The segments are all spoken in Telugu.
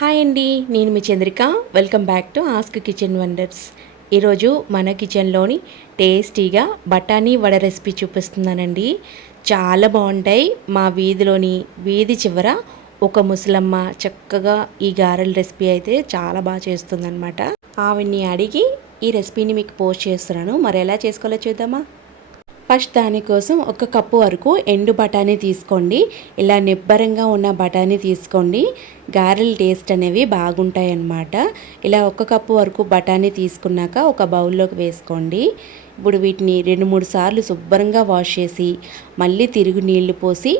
హాయ్ అండి, నేను మీ Chandrika. Welcome back to ask kitchen wonders. ఈరోజు మన కిచెన్లోని టేస్టీగా బఠానీ వడ రెసిపీ చూపిస్తున్నానండి. చాలా బాగుంటాయి. మా వీధి చివర ఒక ముసలమ్మ చక్కగా ఈ గారెల రెసిపీ అయితే చాలా బాగా చేస్తుందన్నమాట. ఆవిడ్ని అడిగి ఈ రెసిపీని మీకు పోస్ట్ చేస్తున్నాను. మరి ఎలా చేసుకోవాలో చూద్దామా? ఫస్ట్ దానికోసం ఒక కప్పు వరకు ఎండు బఠానీ తీసుకోండి. ఇలా నిబ్బరంగా ఉన్న బఠానీ తీసుకోండి. గారెల టేస్ట్ అనేవి బాగుంటాయి అన్నమాట. ఇలా ఒక కప్పు వరకు బఠానీ తీసుకున్నాక ఒక బౌల్లోకి వేసుకోండి. ఇప్పుడు వీటిని 2-3 సార్లు శుభ్రంగా వాష్ చేసి మళ్ళీ తిరుగు నీళ్లు పోసి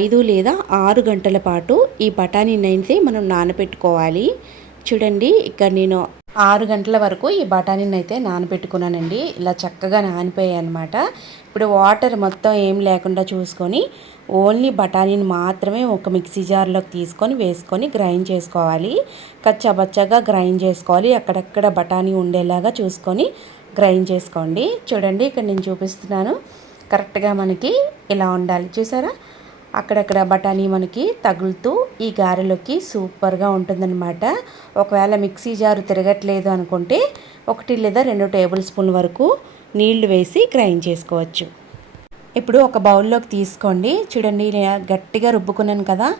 5 లేదా 6 గంటల పాటు ఈ బఠానీని అయితే మనం నానబెట్టుకోవాలి. చూడండి, ఇక్కడ నేను 6 గంటల వరకు ఈ బఠానీని అయితే నానబెట్టుకున్నానండి. ఇలా చక్కగా నానిపోయాయి అనమాట. ఇప్పుడు వాటర్ మొత్తం ఏం లేకుండా చూసుకొని ఓన్లీ బఠానీని మాత్రమే ఒక మిక్సీ జార్లోకి తీసుకొని వేసుకొని గ్రైండ్ చేసుకోవాలి. కచ్చాబచ్చాగా గ్రైండ్ చేసుకోవాలి. అక్కడక్కడ బఠానీ ఉండేలాగా చూసుకొని గ్రైండ్ చేసుకోండి. చూడండి, ఇక్కడ నేను చూపిస్తున్నాను. కరెక్ట్గా మనకి ఇలా ఉండాలి. చూసారా, అక్కడక్కడ బఠానీ మనకి తగులుతూ ఈ గారెలోకి సూపర్గా ఉంటుందన్నమాట. ఒకవేళ మిక్సీ జారు తిరగట్లేదు అనుకుంటే 1 లేదా 2 టేబుల్ స్పూన్ల వరకు నీళ్లు వేసి గ్రైండ్ చేసుకోవచ్చు. ఇప్పుడు ఒక బౌల్లోకి తీసుకోండి. చూడండి, ఇలా గట్టిగా రుబ్బుకున్నాను కదా.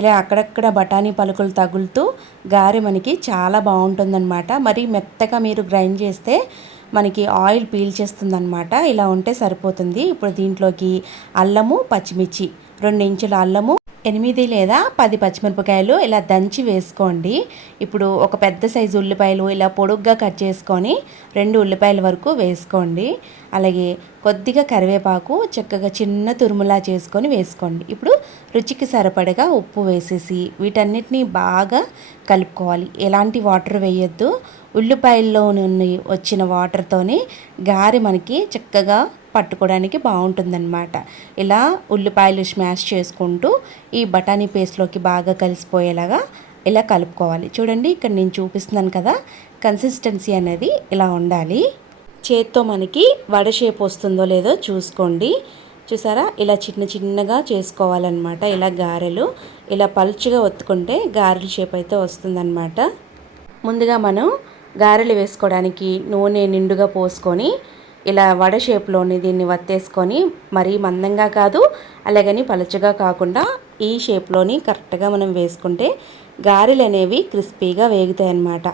ఇలా అక్కడక్కడ బఠానీ పలుకులు తగులుతూ గారె మనకి చాలా బాగుంటుందన్నమాట. మరి మెత్తగా మీరు గ్రైండ్ చేస్తే మనకి ఆయిల్ పీల్చేస్తుందన్నమాట. ఇలా ఉంటే సరిపోతుంది. ఇప్పుడు దీంట్లోకి అల్లము, పచ్చిమిర్చి, 2 ఇంచుల అల్లము, 8 లేదా 10 పచ్చిమిరపకాయలు ఇలా దంచి వేసుకోండి. ఇప్పుడు ఒక పెద్ద సైజు ఉల్లిపాయలు ఇలా పొడుగ్గా కట్ చేసుకొని 2 ఉల్లిపాయల వరకు వేసుకోండి. అలాగే కొద్దిగా కరివేపాకు చక్కగా చిన్న తురుములా చేసుకొని వేసుకోండి. ఇప్పుడు రుచికి సరిపడగా ఉప్పు వేసేసి వీటన్నిటినీ బాగా కలుపుకోవాలి. ఎలాంటి వాటర్ వేయొద్దు. ఉల్లిపాయల్లో నుండి వచ్చిన వాటర్తోనే గారె మనకి చక్కగా పట్టుకోవడానికి బాగుంటుందన్నమాట. ఇలా ఉల్లిపాయలు స్మాష్ చేసుకుంటూ ఈ బఠానీ పేస్ట్లోకి బాగా కలిసిపోయేలాగా ఇలా కలుపుకోవాలి. చూడండి, ఇక్కడ నేను చూపిస్తున్నాను కదా, కన్సిస్టెన్సీ అనేది ఇలా ఉండాలి. చేత్తో మనకి వడ షేప్ వస్తుందో లేదో చూసుకోండి. చూసారా, ఇలా చిన్నగా చేసుకోవాలన్నమాట. ఇలా గారెలు ఇలా పలుచగా ఒత్తుకుంటే గారెల షేప్ అయితే వస్తుందన్నమాట. ముందుగా మనం గారెలు వేసుకోవడానికి నూనె నిండుగా పోసుకొని ఇలా వడ షేప్లోని దీన్ని వత్తేసుకొని మరీ మందంగా కాదు, అలాగని పలుచగా కాకుండా ఈ షేప్లోని కరెక్ట్గా మనం వేసుకుంటే గారెలు అనేవి క్రిస్పీగా వేగుతాయి అన్నమాట.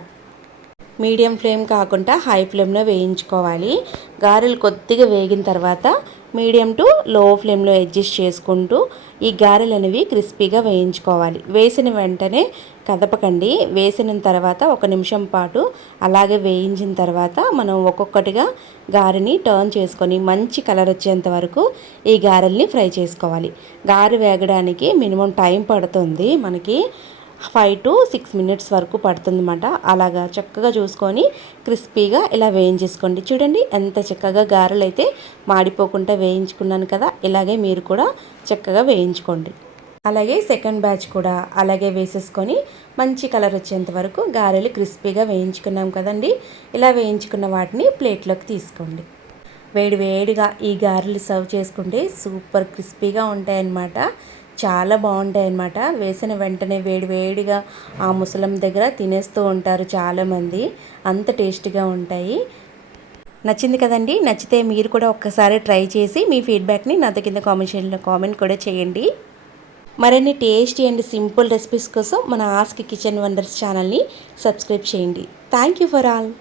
మీడియం ఫ్లేమ్ కాకుండా హై ఫ్లేమ్లో వేయించుకోవాలి. గారెలు కొద్దిగా వేగిన తర్వాత మీడియం టు లో ఫ్లేమ్లో అడ్జస్ట్ చేసుకుంటూ ఈ గారెలు అనేవి క్రిస్పీగా వేయించుకోవాలి. వేసిన వెంటనే కదపకండి. వేసిన తర్వాత 1 నిమిషం పాటు అలాగే వేయించిన తర్వాత మనం ఒక్కొక్కటిగా గారెని టర్న్ చేసుకొని మంచి కలర్ వచ్చేంత వరకు ఈ గారెల్ని ఫ్రై చేసుకోవాలి. గారె వేగడానికి మినిమం టైం పడుతుంది. మనకి 5 to 6 మినిట్స్ వరకు పడుతుందన్నమాట. అలాగా చక్కగా చూసుకొని క్రిస్పీగా ఇలా వేయించేసుకోండి. చూడండి, ఎంత చక్కగా గారెలు అయితే మాడిపోకుండా వేయించుకున్నాను కదా. ఇలాగే మీరు కూడా చక్కగా వేయించుకోండి. అలాగే సెకండ్ బ్యాచ్ కూడా అలాగే వేసేసుకొని మంచి కలర్ వచ్చేంత వరకు గారెలు క్రిస్పీగా వేయించుకున్నాం కదండి. ఇలా వేయించుకున్న వాటిని ప్లేట్లోకి తీసుకోండి. వేడిగా ఈ గారెలు సర్వ్ చేసుకుంటే సూపర్ క్రిస్పీగా ఉంటాయన్నమాట. చాలా బాగుంటాయి అన్నమాట. వేసిన వెంటనే వేడిగా ఆ ముసలం దగ్గర తినేస్తూ ఉంటారు చాలామంది. అంత టేస్టీగా ఉంటాయి. నచ్చింది కదండి. నచ్చితే మీరు కూడా ఒక్కసారి ట్రై చేసి మీ ఫీడ్బ్యాక్ని నాతో కింద కామెంట్ కూడా చేయండి. మరిన్ని టేస్టీ అండ్ సింపుల్ రెసిపీస్ కోసం మన ఆస్క్ కిచెన్ వండర్స్ ఛానల్ని సబ్స్క్రైబ్ చేయండి. Thank you for all.